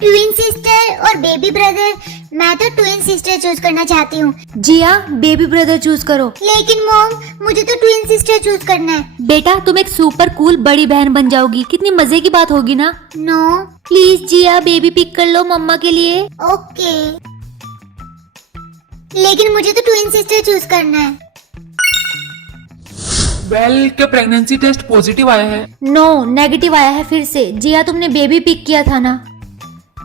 Twin sister और baby brother, मैं तो ट्विन सिस्टर चूज करना चाहती हूँ। जिया, बेबी ब्रदर चूज करो। लेकिन मॉम, मुझे तो ट्विन सिस्टर चूज करना है। बेटा, तुम एक सुपर कूल बड़ी बहन बन जाओगी, कितनी मजे की बात होगी ना। No. Please Jiya, baby pick कर लो मम्मा के लिए। ओके, लेकिन मुझे तो ट्विन सिस्टर चूज करना है। वेल, क्या प्रेगनेंसी टेस्ट पॉजिटिव आया है? नो, नेगेटिव आया है फिर से। जिया, तुमने बेबी पिक किया था ना।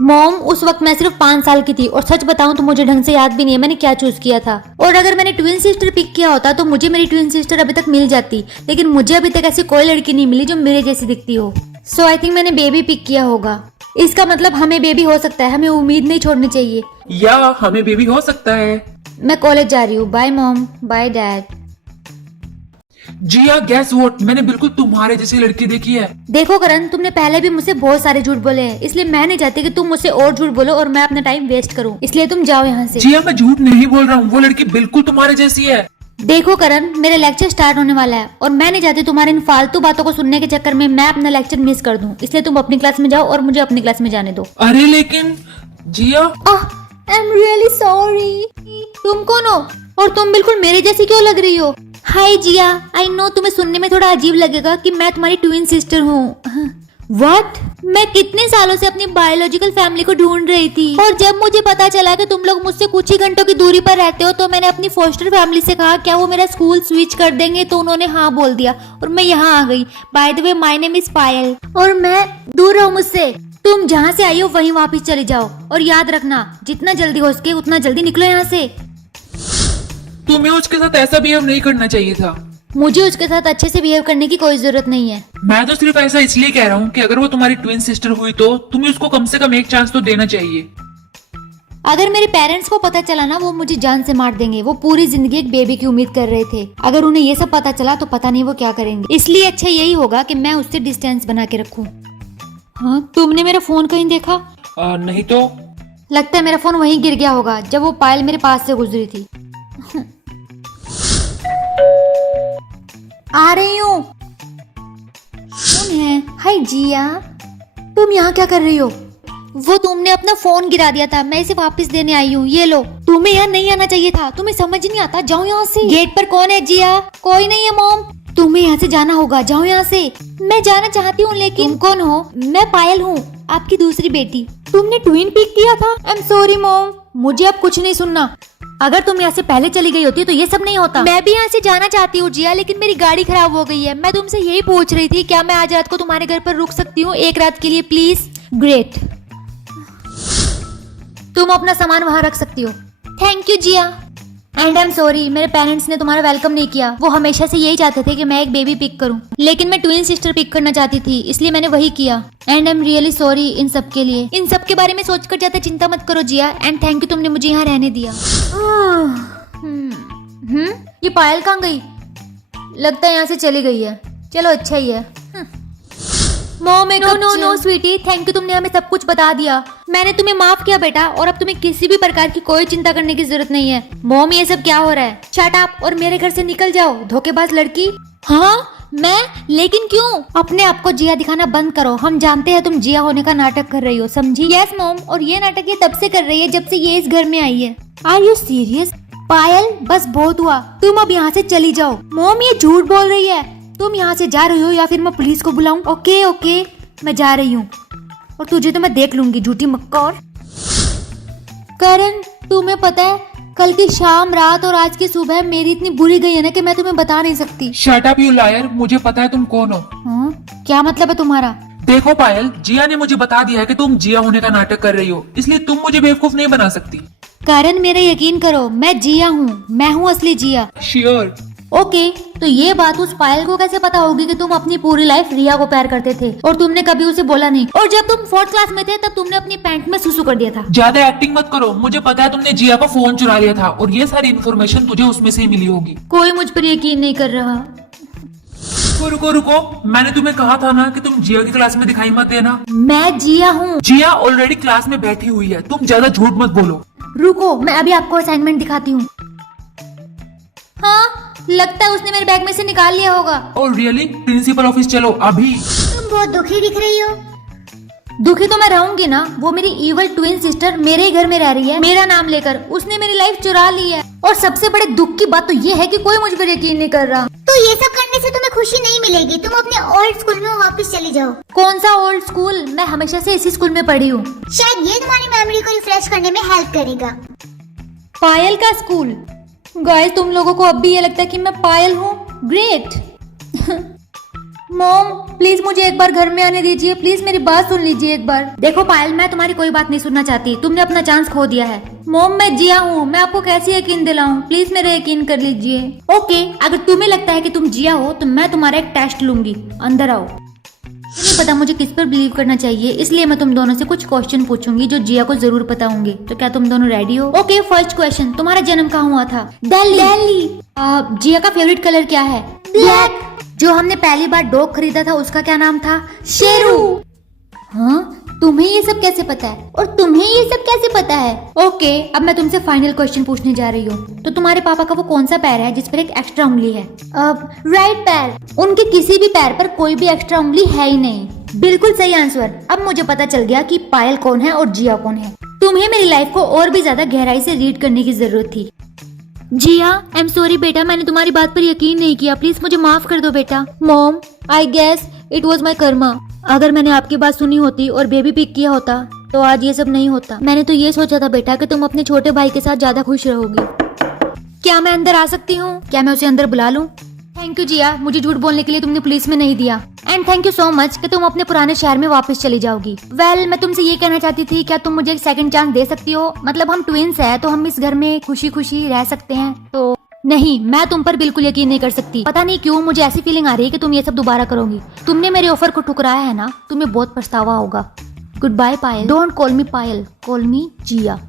मॉम, उस वक्त मैं सिर्फ 5 साल की थी और सच बताऊं तो मुझे ढंग से याद भी नहीं है मैंने क्या चूज किया था। और अगर मैंने ट्विन सिस्टर पिक किया होता तो मुझे मेरी ट्विन सिस्टर अभी तक मिल जाती, लेकिन मुझे अभी तक ऐसी कोई लड़की नहीं मिली जो मेरे जैसी दिखती हो। सो आई थिंक मैंने बेबी पिक किया होगा। इसका मतलब हमें बेबी हो सकता है, हमें उम्मीद नहीं छोड़नी चाहिए। या हमें बेबी हो सकता है। मैं कॉलेज जा रही हूँ। Bye mom, bye dad. Jiya, guess what, मैंने बिल्कुल तुम्हारे जैसी लड़की देखी है। देखो करण, तुमने पहले भी मुझसे बहुत सारे झूठ बोले हैं, इसलिए मैं नहीं चाहती कि तुम मुझसे और झूठ बोलो और मैं अपना टाइम वेस्ट करूं। इसलिए तुम जाओ यहाँ से। जिया, मैं झूठ नहीं बोल रहा हूँ, वो लड़की बिल्कुल तुम्हारे जैसी है। देखो करण, मेरा लेक्चर स्टार्ट होने वाला है और मैं नहीं चाहती तुम्हारी इन फालतू बातों को सुनने के चक्कर में मैं अपना लेक्चर मिस कर दूं। इसलिए तुम अपनी क्लास में जाओ और मुझे अपनी क्लास में जाने दो। अरे लेकिन जिया, आई एम रियली सॉरी। तुम कौन हो और तुम बिल्कुल मेरे जैसी क्यों लग रही हो? हाय जिया, आई नो तुम्हें सुनने में थोड़ा अजीब लगेगा कि मैं तुम्हारी ट्विन सिस्टर हूँ। व्हाट? मैं कितने सालों से अपनी बायोलॉजिकल फैमिली को ढूंढ रही थी और जब मुझे पता चला कि तुम लोग मुझसे कुछ ही घंटों की दूरी पर रहते हो तो मैंने अपनी फोस्टर फैमिली से कहा क्या वो मेरा स्कूल स्विच कर देंगे, तो उन्होंने हाँ बोल दिया और मैं यहाँ आ गई। By the way, my name is Payal और मैं दूर रहो मुझसे। तुम जहाँ से आई हो वहीं वापस चले जाओ और याद रखना जितना जल्दी हो सके उतना जल्दी निकलो यहाँ से। तुम्हें उसके साथ ऐसा बिहेव नहीं करना चाहिए था। मुझे उसके साथ अच्छे से बिहेव करने की कोई जरूरत नहीं है। मैं तो सिर्फ ऐसा इसलिए कह रहा हूँ कि अगर वो तुम्हारी ट्विन सिस्टर हुई तो तुम्हें उसको कम से कम एक चांस तो देना चाहिए। अगर मेरे पेरेंट्स को पता चला ना, वो मुझे जान से मार देंगे। वो पूरी जिंदगी एक बेबी की उम्मीद कर रहे थे। अगर उन्हें ये सब पता चला तो पता नहीं वो क्या करेंगे। इसलिए अच्छा यही होगा कि मैं उससे डिस्टेंस बना के रखूं। हाँ, तुमने मेरा फोन कहीं देखा? नहीं तो। लगता है मेरा फोन वहीं गिर गया होगा जब वो पायल मेरे पास से गुजरी थी। आ रही हूँ। कौन है? हाय जिया, तुम यहाँ क्या कर रही हो? वो तुमने अपना फोन गिरा दिया था, मैं इसे वापस देने आई हूँ। ये लो। तुम्हें यहाँ नहीं आना चाहिए था, तुम्हें समझ नहीं आता। जाओ यहाँ से। गेट पर कौन है जिया? कोई नहीं है मॉम। तुम्हें यहाँ से जाना होगा, जाओ यहाँ से। मैं जाना चाहती हूँ लेकिन। तुम कौन हो? मैं पायल हूँ, आपकी दूसरी बेटी। तुमने ट्विन पिक किया था? आई एम सॉरी मॉम, मुझे अब कुछ नहीं सुनना। अगर तुम यहाँ से पहले चली गई होती तो ये सब नहीं होता। मैं भी यहाँ से जाना चाहती हूँ जिया, लेकिन मेरी गाड़ी खराब हो गई है। मैं तुमसे यही पूछ रही थी क्या मैं आज रात को तुम्हारे घर पर रुक सकती हूँ एक रात के लिए प्लीज? ग्रेट, तुम अपना सामान वहाँ रख सकती हो। Thank you Jiya. And I am sorry, मेरे पेरेंट्स ने तुम्हारा वेलकम नहीं किया। वो हमेशा से यही चाहते थे कि मैं एक बेबी पिक करूं, लेकिन मैं ट्विन सिस्टर पिक करना चाहती थी, इसलिए मैंने वही किया। And I am really sorry इन सब के लिए। इन सब के बारे में सोचकर ज्यादा चिंता मत करो जिया। एंड थैंक यू, तुमने मुझे यहाँ रहने दिया। ये पायल कहाँ गई? लगता है यहाँ से चली गई है। चलो अच्छा ही है। Mom, no sweetie, thank you, तुमने हमें सब कुछ बता दिया। मैंने तुम्हें माफ किया बेटा और अब तुम्हें किसी भी प्रकार की कोई चिंता करने की जरूरत नहीं है। मॉम, ये सब क्या हो रहा है? शट अप और मेरे घर से निकल जाओ, धोखेबाज लड़की। हाँ मैं? लेकिन क्यों? अपने आप को जिया दिखाना बंद करो। हम जानते हैं तुम जिया होने का नाटक कर रही हो, समझी? यस मॉम, और ये नाटक ये तब से कर रही है जब से ये इस घर में आई है। Are you serious? पायल, बस बहुत हुआ, तुम अब यहाँ से चली जाओ। मॉम, ये झूठ बोल रही है। तुम यहाँ से जा रही हो या फिर मैं पुलिस को बुलाऊं? ओके, मैं जा रही हूँ और तुझे तो मैं देख लूंगी, झूठी मक्कार। करण, तुम्हें पता है कल की शाम, रात और आज की सुबह मेरी इतनी बुरी गई है ना कि मैं तुम्हें बता नहीं सकती। शट अप यू लायर, मुझे पता है तुम कौन हो। क्या मतलब है तुम्हारा? देखो पायल, जिया ने मुझे बता दिया है कि तुम जिया होने का नाटक कर रही हो, इसलिए तुम मुझे बेवकूफ नहीं बना सकती। करण, मेरा यकीन करो, मैं जिया हूँ, मैं हूँ असली जिया। श्योर। ओके, तो ये बात उस पायल को कैसे पता होगी कि तुम अपनी पूरी लाइफ रिया को प्यार करते थे और तुमने कभी उसे बोला नहीं? और जब तुम 4th क्लास में थे तब तुमने अपनी पैंट में सुसु कर दिया था। ज्यादा एक्टिंग मत करो, मुझे पता है तुमने जिया का फोन चुरा लिया था और ये सारी इन्फॉर्मेशन तुझे उसमें से ही मिली होगी। कोई मुझ पर यकीन नहीं कर रहा। रुको, मैंने तुम्हें कहा था ना कि तुम जिया की क्लास में दिखाई मत देना। मैं जिया हूँ। जिया ऑलरेडी क्लास में बैठी हुई है, तुम ज्यादा झूठ मत बोलो। रुको, मैं अभी आपको असाइनमेंट दिखाती हूँ। हाँ, लगता है उसने मेरे बैग में से निकाल लिया होगा। Oh really? प्रिंसिपल ऑफिस चलो अभी। तुम बहुत दुखी दिख रही हो। दुखी तो मैं रहूंगी ना, वो मेरी इवल ट्विन सिस्टर मेरे ही घर में रह रही है मेरा नाम लेकर, उसने मेरी लाइफ चुरा ली है। और सबसे बड़े दुख की बात तो ये है कि कोई मुझ पर यकीन नहीं कर रहा। तो ये सब करने से तुम्हें खुशी नहीं मिलेगी, तुम अपने ओल्ड स्कूल में वापस चली जाओ। कौन सा ओल्ड स्कूल, मैं हमेशा से इसी स्कूल में पढ़ी हूँ। शायद ये तुम्हारी मेमोरी को रिफ्रेश करने में हेल्प करेगा। पायल का स्कूल। गाइस तुम लोगों को अब भी ये लगता है कि मैं पायल हूँ? ग्रेट। मॉम प्लीज मुझे एक बार घर में आने दीजिए, प्लीज मेरी बात सुन लीजिए एक बार। देखो पायल, मैं तुम्हारी कोई बात नहीं सुनना चाहती, तुमने अपना चांस खो दिया है। मॉम मैं जिया हूँ, मैं आपको कैसे यकीन दिलाऊं, प्लीज मेरे यकीन कर लीजिए। ओके, अगर तुम्हें लगता है कि तुम जिया हो तो मैं तुम्हारा एक टेस्ट लूंगी, अंदर आओ। नहीं पता मुझे किस पर बिलीव करना चाहिए, इसलिए मैं तुम दोनों से कुछ क्वेश्चन पूछूंगी जो जिया को जरूर पता होंगे। तो क्या तुम दोनों रेडी हो? ओके, फर्स्ट क्वेश्चन, तुम्हारा जन्म कहाँ हुआ था? दिल्ली। जिया का फेवरेट कलर क्या है? ब्लैक। जो हमने पहली बार डॉग खरीदा था उसका क्या नाम था? शेरू। हाँ, तुम्हें ये सब कैसे पता है? और तुम्हें ये सब कैसे पता है? ओके, अब मैं तुमसे फाइनल क्वेश्चन पूछने जा रही हूँ। तो तुम्हारे पापा का वो कौन सा पैर है जिस पर एक एक्स्ट्रा उंगली है? राइट पैर। उनके किसी भी पैर पर कोई भी एक्स्ट्रा उंगली है ही नहीं। बिल्कुल सही आंसर। अब मुझे पता चल गया कि पायल कौन है और जिया कौन है। तुम्हें मेरी लाइफ को और भी ज्यादा गहराई से रीड करने की जरूरत थी। जिया, आई एम सॉरी बेटा, मैंने तुम्हारी बात पर यकीन नहीं किया, प्लीज मुझे माफ कर दो बेटा। Mom, I guess it was my karma. अगर मैंने आपकी बात सुनी होती और बेबी पिक किया होता तो आज ये सब नहीं होता। मैंने तो ये सोचा था बेटा कि तुम अपने छोटे भाई के साथ ज्यादा खुश रहोगी। क्या मैं अंदर आ सकती हूँ? क्या मैं उसे अंदर बुला लूँ? थैंक यू जिया, मुझे झूठ बोलने के लिए तुमने पुलिस में नहीं दिया। And thank you so much कि तुम अपने पुराने शहर में वापस चली जाओगी। वेल, मैं तुमसे ये कहना चाहती थी, क्या तुम मुझे एक सेकंड चांस दे सकती हो? मतलब हम ट्विंस हैं तो हम इस घर में खुशी खुशी रह सकते हैं। तो नहीं, मैं तुम पर बिल्कुल यकीन नहीं कर सकती। पता नहीं क्यों मुझे ऐसी फीलिंग आ रही है कि तुम ये सब दोबारा करोगी। तुमने मेरे ऑफर को ठुकराया है ना, तुम्हें बहुत पछतावा होगा। Goodbye Payal. Don't call me Payal, call me Jiya.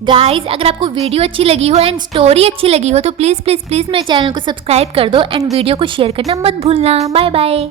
Guys, अगर आपको वीडियो अच्छी लगी हो एंड स्टोरी अच्छी लगी हो तो प्लीज प्लीज प्लीज मेरे चैनल को सब्सक्राइब कर दो एंड वीडियो को शेयर करना मत भूलना। Bye bye.